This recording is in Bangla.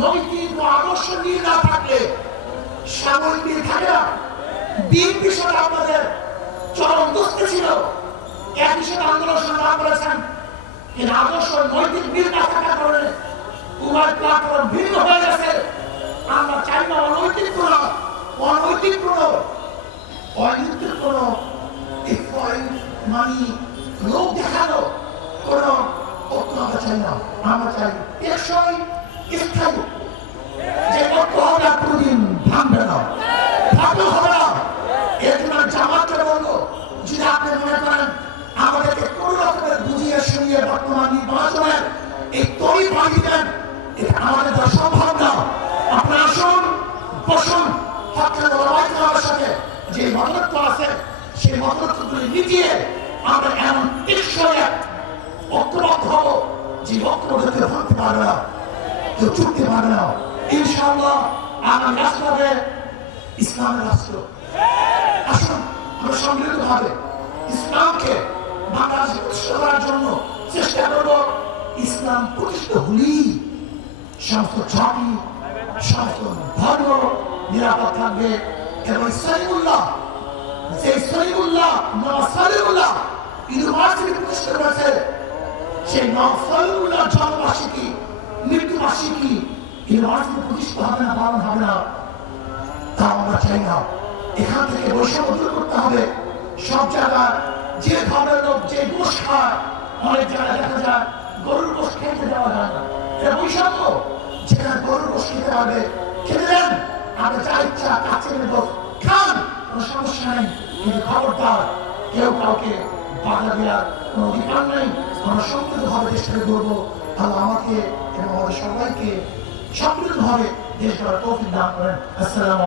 নৈতিক ও আদর্শ মিল না থাকলে সাময়িক মিল থাকে না। দিন বিষয়ে আমাদের চরম দুঃখে ছিল, এক বিষয়ে আন্দোলন সংগ্রাম করেছেন, কিন্তু আদর্শ নৈতিক মিল না থাকার কারণে উভয় প্ল্যাটফর্ম ভিন্ন হয়ে গেছে। আমরা চাই না অনৈতিক কোন মানি লোক দেখানো কোন ঐক্য আমরা চাই না। আমরা চাই টেকসই স্থায়ী যে ঐক্য হবে আর কোনদিন ভাঙবে না, ভাঙবে হবে না। এর জন্য জামাতকে বলবো, যদি আপনি মনে করেন আমাদেরকে কোন রকমের বুঝিয়ে শুনিয়ে বর্তমান নির্বাচনের এই তৈরি পাড়ি দেন, এটা আমাদের দ্বারা সম্ভব না। আপনারা আসুন, বসুন, হকের সাথে যে মতলক্ষ আছে সেই মতলক্ষগুলি মিটিয়ে আমরা এমন টেকসই ঐক্যবদ্ধ হব যে ঐক্যবদ্ধ কেউ ভাঙতে পারবে না, কেউ চুকতে পারবে না। ইনশাআল্লাহ আগামী রাষ্ট্র হবে ইসলামের রাষ্ট্র। আসুন আমরা সম্মিলিতভাবে ইসলামকে বাংলাদেশে প্রতিষ্ঠা করার জন্য চেষ্টা করব। ইসলাম প্রতিষ্ঠিত হলেই সমস্ত জাতি, সমস্ত ধর্ম নিরাপদ থাকবে। এবং সলিমুল্লাহ, যে সলিমুল্লাহ সলিমুল্লাহ ইউনিভার্সিটি প্রতিষ্ঠা করেছে, সেই সলিমুল্লাহ জন্মবার্ষিকী, মৃত্যুবার্ষিকী ইউনিভার্সিটি প্রতিষ্ঠা হবে না, পালন হবে না, তা আমরা চাই না। এখান থেকে বৈষম্য দূর করতে হবে। সব জায়গায় যে ধর্মের লোক যে গোশ খায়, অনেক জায়গায় দেখা যায় গরুর গোশ খেতে দেওয়া যায় না, এটা বৈষম্য। যেখানে গরুর গোশ খেতে পারবে খেতে দেন, আমরা যা ইচ্ছা কাছে গোশ খান, কোনো সমস্যা নেই, কিন্তু খবরদার কেউ কাউকে বাধা দেওয়ার কোনো অধিকার নেই। আমরা সম্মিলিতভাবে দেশটাকে গড়বো। আল্লাহ আমাকে এবং আমাদের সবাইকে সম্মিলিতভাবে দেশ গড়ার তৌফিক দান করেন। আসসালাম।